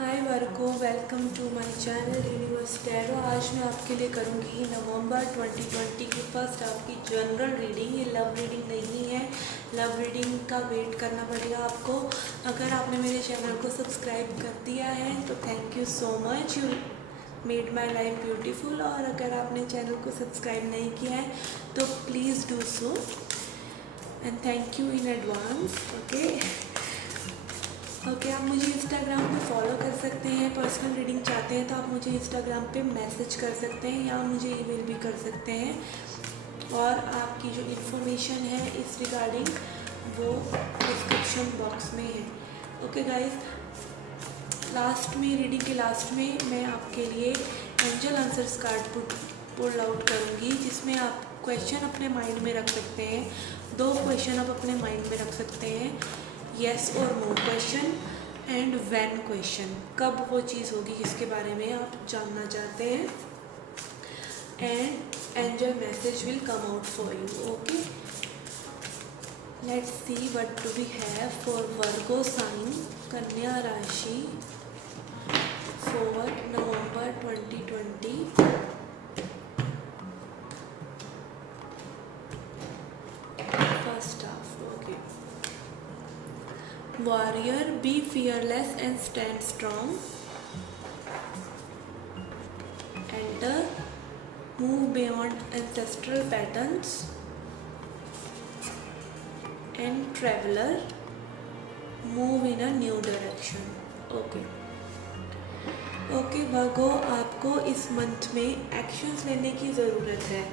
Hi Virgo, welcome to my channel Universe Tarot. आज मैं आपके लिए करूँगी नवंबर 2020 की फर्स्ट आपकी जनरल रीडिंग। ये लव रीडिंग नहीं है, लव रीडिंग का वेट करना पड़ेगा आपको। अगर आपने मेरे चैनल को सब्सक्राइब कर दिया है तो thank you so much, you made my life beautiful. और अगर आपने चैनल को सब्सक्राइब नहीं किया है तो please do so and thank you in advance. Okay, आप मुझे इंस्टाग्राम पे फॉलो कर सकते हैं। पर्सनल रीडिंग चाहते हैं तो आप मुझे इंस्टाग्राम पे मैसेज कर सकते हैं या मुझे ईमेल भी कर सकते हैं। और आपकी जो इन्फॉर्मेशन है इस रिगार्डिंग वो डिस्क्रिप्शन बॉक्स में है। ओके गाइस, लास्ट में रीडिंग के लास्ट में मैं आपके लिए angel answers card pull out करूँगी, जिसमें आप क्वेश्चन अपने माइंड में रख सकते हैं। 2 क्वेश्चन आप अपने माइंड में रख सकते हैं, येस और no question and when question. कब वो चीज़ होगी जिसके बारे में आप जानना चाहते हैं, and angel message will come out for you. Okay, let's see what do we have for Virgo sign, Kanya राशि for November 2020। First half, okay. Warrior, be fearless and stand strong. Enter, move beyond ancestral patterns. And traveler, move in a new direction. Okay Virgo, आपको इस month में actions लेने की ज़रूरत है।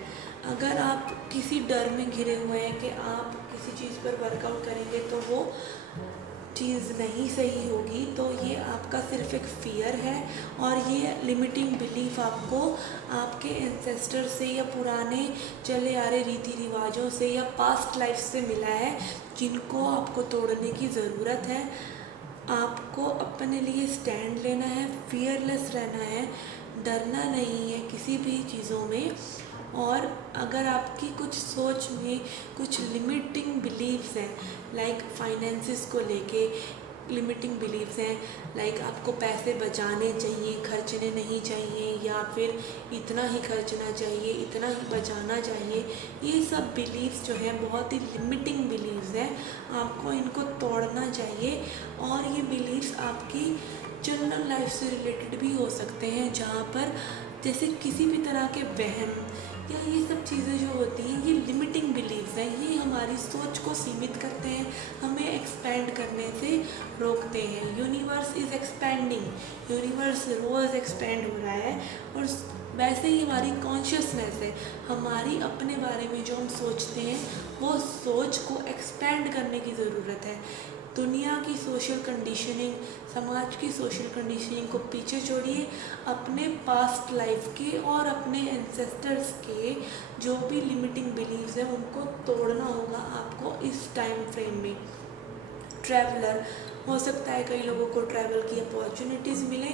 अगर आप किसी डर में घिरे हुए हैं कि आप किसी चीज़ पर वर्कआउट करेंगे तो वो चीज़ नहीं सही होगी, तो ये आपका सिर्फ एक फियर है और ये लिमिटिंग बिलीफ आपको आपके एंसेस्टर से या पुराने चले आ रहे रीति रिवाजों से या पास्ट लाइफ से मिला है, जिनको आपको तोड़ने की ज़रूरत है। आपको अपने लिए स्टैंड लेना है, फियरलेस रहना है, डरना नहीं है किसी भी चीज़ों में। और अगर आपकी कुछ सोच में कुछ लिमिटिंग बिलीव्स हैं, लाइक फाइनेंसिस को लेके लिमिटिंग बिलीव्स हैं, लाइक आपको पैसे बचाने चाहिए, खर्चने नहीं चाहिए, या फिर इतना ही खर्चना चाहिए, इतना ही बचाना चाहिए, ये सब बिलीव्स जो है बहुत ही लिमिटिंग बिलीव्स हैं। आपको इनको तोड़ना चाहिए। और ये बिलीव्स आपकी जनरल लाइफ से रिलेटेड भी हो सकते हैं, जहाँ पर जैसे किसी भी तरह के वहम या ये सब चीज़ें जो होती हैं, ये लिमिटिंग बिलीव्स हैं। ये हमारी सोच को सीमित करते हैं, हमें एक्सपैंड करने से रोकते हैं। यूनिवर्स इज़ एक्सपैंडिंग, यूनिवर्स रोज़ एक्सपैंड हो रहा है। और वैसे ही हमारी कॉन्शियसनेस है, हमारी अपने बारे में जो हम सोचते हैं वो सोच को एक्सपैंड करने की ज़रूरत है। दुनिया की सोशल कंडीशनिंग, समाज की सोशल कंडीशनिंग को पीछे छोड़िए। अपने पास्ट लाइफ के और अपने एंसेस्टर्स के जो भी लिमिटिंग बिलीव्स हैं उनको तोड़ना होगा आपको इस टाइम फ्रेम में। ट्रैवलर, हो सकता है कई लोगों को ट्रैवल की अपॉर्चुनिटीज़ मिले,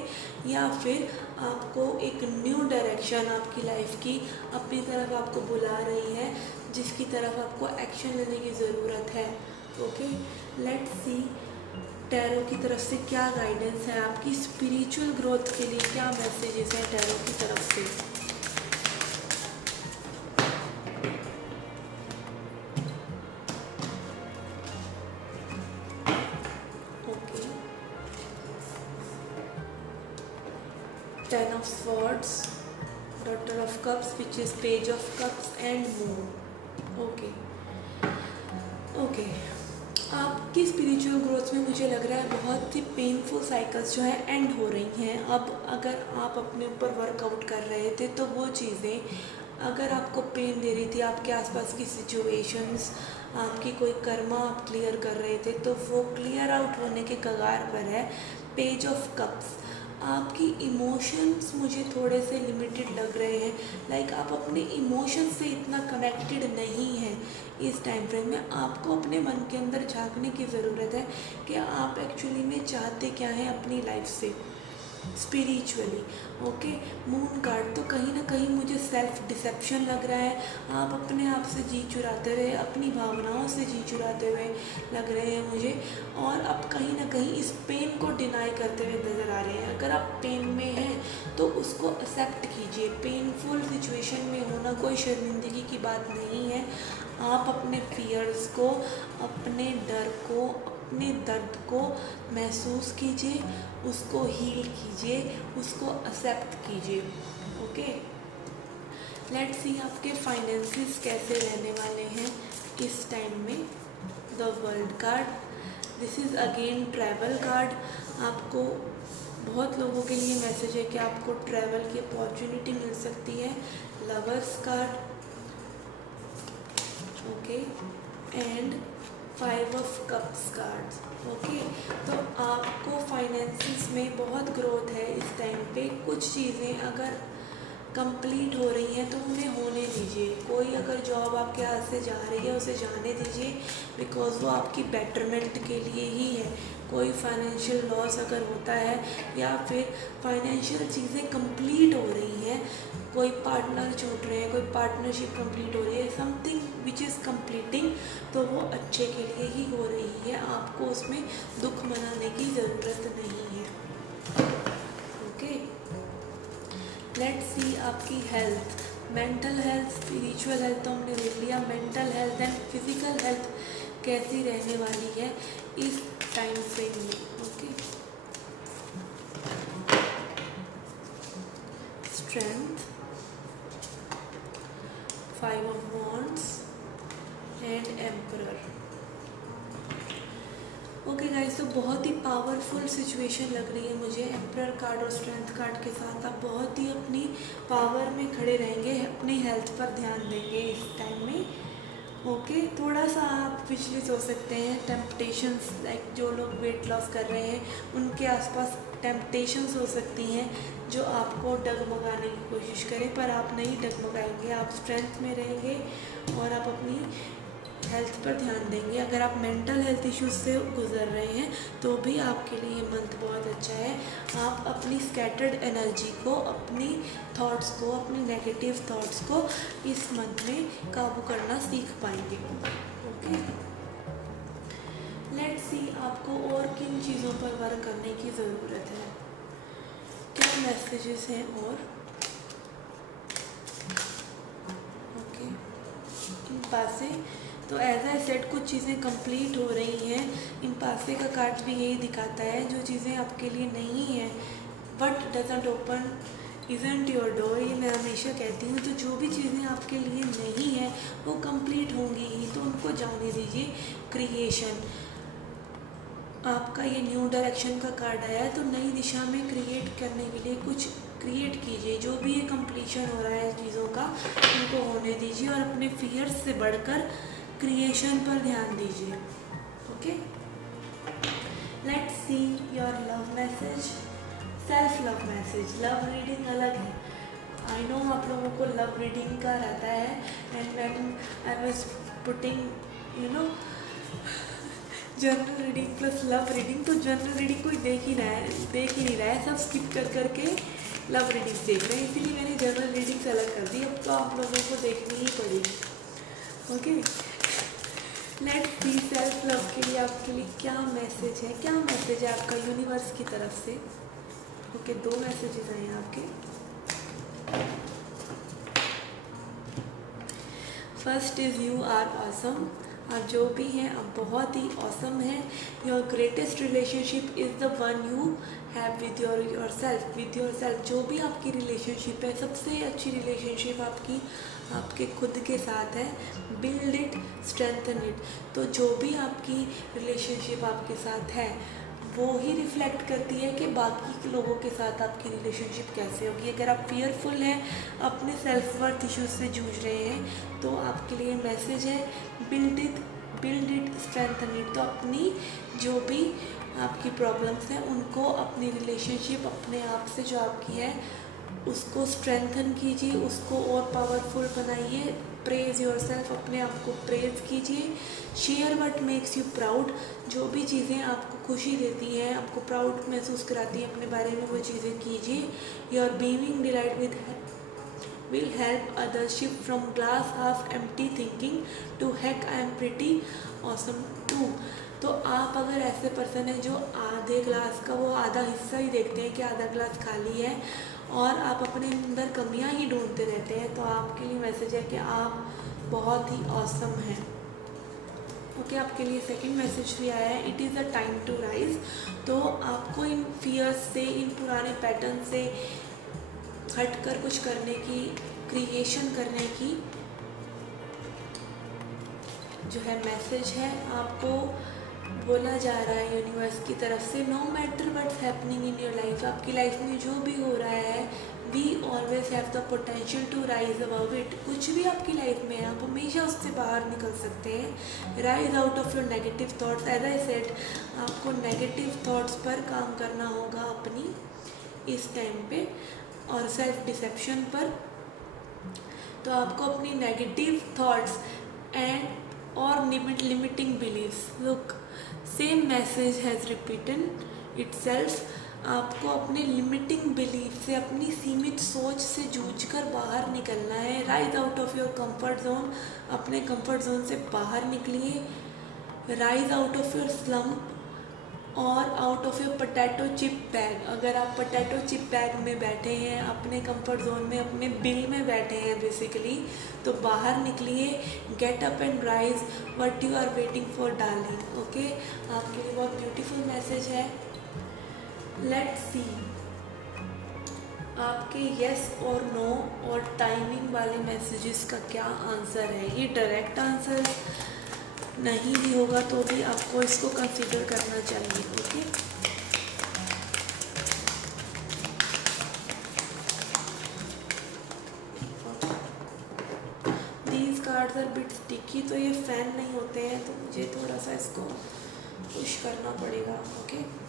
या फिर आपको एक न्यू डायरेक्शन आपकी लाइफ की अपनी तरफ आपको बुला रही है, जिसकी तरफ आपको एक्शन लेने की ज़रूरत है। ओके, लेट्स सी टैरो की तरफ से क्या गाइडेंस है आपकी स्पिरिचुअल ग्रोथ के लिए, क्या मैसेजेस हैं टैरो की तरफ से। Okay, 10 of Swords, Daughter of Cups, which is Page of Cups and Moon. Okay, आपकी स्पिरिचुअल ग्रोथ में मुझे लग रहा है बहुत ही पेनफुल साइकिल्स जो है एंड हो रही हैं। अब अगर आप अपने ऊपर वर्कआउट कर रहे थे तो वो चीज़ें अगर आपको पेन दे रही थी, आपके आसपास की सिचुएशंस, आपकी कोई कर्मा आप क्लियर कर रहे थे, तो वो क्लियर आउट होने के कगार पर है। पेज ऑफ कप्स, आपकी इमोशंस मुझे थोड़े से लिमिटेड लग रहे हैं, लाइक आप अपने इमोशंस से इतना कनेक्टेड नहीं हैं इस टाइम फ्रेम में। आपको अपने मन के अंदर झांकने की ज़रूरत है कि आप एक्चुअली में चाहते क्या हैं अपनी लाइफ से स्पिरिचुअली। ओके, मून कार्ड, तो कहीं ना कहीं मुझे सेल्फ डिसेप्शन लग रहा है। आप अपने आप से जी चुराते हुए, अपनी भावनाओं से जी चुराते हुए लग रहे हैं मुझे, और अब कहीं ना कहीं इस पेन को डिनाई करते हुए नज़र आ रहे हैं। अगर आप पेन में हैं तो उसको एक्सेप्ट कीजिए। पेनफुल सिचुएशन में होना कोई शर्मिंदगी की बात नहीं है। आप अपने फियर्स को, अपने डर को, अपने दर्द को महसूस कीजिए, उसको हील कीजिए, उसको एक्सेप्ट कीजिए। ओके, लेट्स सी आपके फाइनेंसेस कैसे रहने वाले हैं इस टाइम में। The world card, this is again travel card. आपको बहुत लोगों के लिए मैसेज है कि आपको ट्रैवल की अपॉर्चुनिटी मिल सकती है। Lovers card, okay, and 5 of cups cards. Okay, तो आपको फाइनेंसिस में बहुत ग्रोथ है इस टाइम पे। कुछ चीज़ें अगर कंप्लीट हो रही हैं तो उन्हें होने दीजिए। कोई अगर जॉब आपके हाथ से जा रही है उसे जाने दीजिए, बिकॉज़ वो आपकी बेटरमेंट के लिए ही है। कोई फाइनेंशियल लॉस अगर होता है या फिर फाइनेंशियल चीज़ें कंप्लीट हो रही हैं, कोई पार्टनर छूट रहे हैं, कोई पार्टनरशिप कंप्लीट हो रही है, समथिंग विच इज़ कंप्लीटिंग, तो वो अच्छे के लिए ही हो रही है। आपको उसमें दुख मनाने की ज़रूरत नहीं है। ओके, लेट्स सी आपकी health, mental health, spiritual health तो हमने देख लिया। Mental health and physical health कैसी रहने वाली है इस टाइम फ्रेम में। Okay, strength, 5 of wands and emperor. Okay guys, तो बहुत ही पावरफुल सिचुएशन लग रही है मुझे। एम्परर कार्ड और स्ट्रेंथ कार्ड के साथ आप बहुत ही अपनी पावर में खड़े रहेंगे, अपनी हेल्थ पर ध्यान देंगे इस टाइम में। ओके, थोड़ा सा आप विचलित हो सकते हैं। टेम्पटेशंस, लाइक जो लोग वेट लॉस कर रहे हैं उनके आसपास टेम्पटेशंस हो सकती हैं जो आपको डगमगाने की कोशिश करें, पर आप नहीं डगमगाएंगे। आप स्ट्रेंथ में रहेंगे और आप अपनी हेल्थ पर ध्यान देंगे। अगर आप मेंटल हेल्थ इश्यूज से गुजर रहे हैं तो भी आपके लिए ये मंथ बहुत अच्छा है। आप अपनी स्कैटर्ड एनर्जी को, अपनी थॉट्स को, अपनी नेगेटिव थॉट्स को इस मंथ में काबू करना सीख पाएंगे। ओके, लेट्स सी आपको और किन चीज़ों पर वर्क करने की ज़रूरत है, क्या मैसेजेस हैं। और ओके, इन पासे तो एज आई सेड कुछ चीज़ें कंप्लीट हो रही हैं। इन पासे का कार्ड भी यही दिखाता है, जो चीज़ें आपके लिए नहीं हैं, but doesn't open isn't your door, ये मैं हमेशा कहती हूँ। तो जो भी चीज़ें आपके लिए नहीं हैं वो कंप्लीट होंगी ही, तो उनको जाने दीजिए। क्रिएशन, आपका ये न्यू डायरेक्शन का कार्ड आया है, तो नई दिशा में क्रिएट करने के लिए कुछ क्रिएट कीजिए। जो भी ये कंप्लीशन हो रहा है चीज़ों का, उनको होने दीजिए और अपने फियर्स से बढ़कर क्रिएशन पर ध्यान दीजिए। Okay, let's see your love message, self love message. Love reading अलग है, आई नो आप लोगों को लव रीडिंग का रहता है, and when I was putting general reading plus love reading, तो जनरल रीडिंग कोई देख ही नहीं रहा है, सब स्किप कर करके लव रीडिंग देख रहे हैं, इसीलिए मैंने जनरल रीडिंग से अलग कर दी। अब तो आप लोगों को देखनी ही पड़ेगी। Okay, let's C self love के लिए आपके लिए क्या मैसेज है, क्या मैसेज है आपका यूनिवर्स की तरफ से। ओके, 2 मैसेजेस आए हैं आपके। First is you are awesome, आप जो भी हैं आप बहुत ही ऑसम हैं। Your greatest relationship is the one you have with yourself. जो भी आपकी रिलेशनशिप है, सबसे अच्छी रिलेशनशिप आपके खुद के साथ है। Build it, strengthen it. तो जो भी आपकी रिलेशनशिप आपके साथ है वो ही रिफ्लेक्ट करती है कि बाकी लोगों के साथ आपकी रिलेशनशिप कैसे होगी। अगर आप फियरफुल हैं, अपने सेल्फ वर्थ इश्यूज से जूझ रहे हैं, तो आपके लिए मैसेज है बिल्ड इट, स्ट्रेंथन इट। तो अपनी जो भी आपकी प्रॉब्लम्स हैं उनको, अपनी रिलेशनशिप अपने आप से जो आपकी है उसको स्ट्रेंथन कीजिए, उसको और पावरफुल बनाइए। प्रेज़ योरसेल्फ, अपने आप को प्रेज़ कीजिए। Share what makes you proud, जो भी चीज़ें आपको खुशी देती हैं, आपको प्राउड महसूस कराती हैं अपने बारे में, वो चीज़ें कीजिए। Your beaming delight will help others shift from glass half empty thinking to heck I am pretty awesome too। तो आप अगर ऐसे पर्सन हैं जो आधे ग्लास का वो आधा हिस्सा ही देखते हैं कि आधा ग्लास खाली है और आप अपने अंदर कमियां ही ढूंढते रहते हैं, तो आपके लिए मैसेज है कि आप बहुत ही ऑसम हैं। ओके, आपके लिए सेकंड मैसेज भी आया है, it is a time to rise. तो आपको इन फियर्स से, इन पुराने पैटर्न से हटकर कुछ करने की, क्रिएशन करने की जो है मैसेज है, आपको बोला जा रहा है यूनिवर्स की तरफ से, no matter what's happening in your life, आपकी लाइफ में जो भी हो रहा है, we always have the potential to rise about it. कुछ भी आपकी लाइफ में है, आप हमेशा उससे बाहर निकल सकते हैं। Rise out of your negative thoughts, as I said, आपको नेगेटिव थॉट्स पर काम करना होगा अपनी इस टाइम पे, और सेल्फ डिसेप्शन पर। तो आपको अपनी नेगेटिव थॉट्स एंड और limiting beliefs, look same message has repeated itself. आपको अपने लिमिटिंग बिलीफ से, अपनी सीमित सोच से जूझकर बाहर निकलना है। Rise out of your comfort zone, अपने कंफर्ट जोन से बाहर निकलिए। Rise out of your slump और out of your potato chip bag. अगर आप पोटैटो चिप बैग में बैठे हैं, अपने कंफर्ट जोन में, अपने बिल में बैठे हैं बेसिकली, तो बाहर निकलिए। Get up and rise, what you are waiting for darling. Okay, आपके लिए बहुत ब्यूटीफुल मैसेज है। लेट्स सी आपके येस और नो और टाइमिंग वाले मैसेजेस का क्या आंसर है। ये डायरेक्ट आंसर नहीं भी होगा तो भी आपको इसको कंसीडर करना चाहिए। Okay, these cards are bit sticky, तो ये फैन नहीं होते हैं, तो मुझे थोड़ा सा इसको पुश करना पड़ेगा। Okay,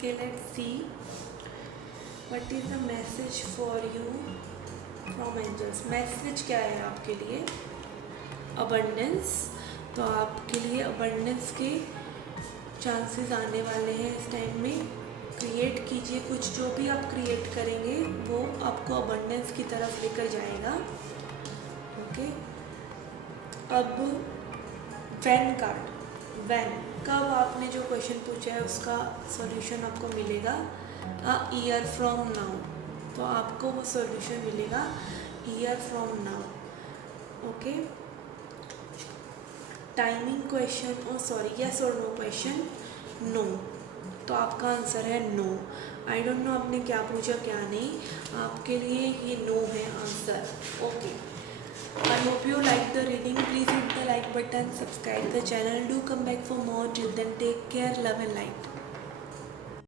Okay, let's see what is the message for you from angels. Message क्या है आपके लिए? अबंडेंस। तो आपके लिए अबंडेंस के चांसेस आने वाले हैं इस टाइम में। क्रिएट कीजिए, कुछ जो भी आप क्रिएट करेंगे वो आपको अबंडेंस की तरफ लेकर जाएगा। ओके, अब वैन कार्ड। वैन, कब आपने जो क्वेश्चन पूछा है उसका सॉल्यूशन आपको मिलेगा अ ईयर फ्रॉम नाउ। तो आपको वो सॉल्यूशन मिलेगा year from now. Okay, timing question, oh sorry, yes और नो क्वेश्चन, नो। तो आपका आंसर है नो। आई डोंट नो आपने क्या पूछा क्या नहीं, आपके लिए ये नो है answer. Okay, I hope you like the reading. Please hit the like button, subscribe the channel, do come back for more. Till then, take care, love and light.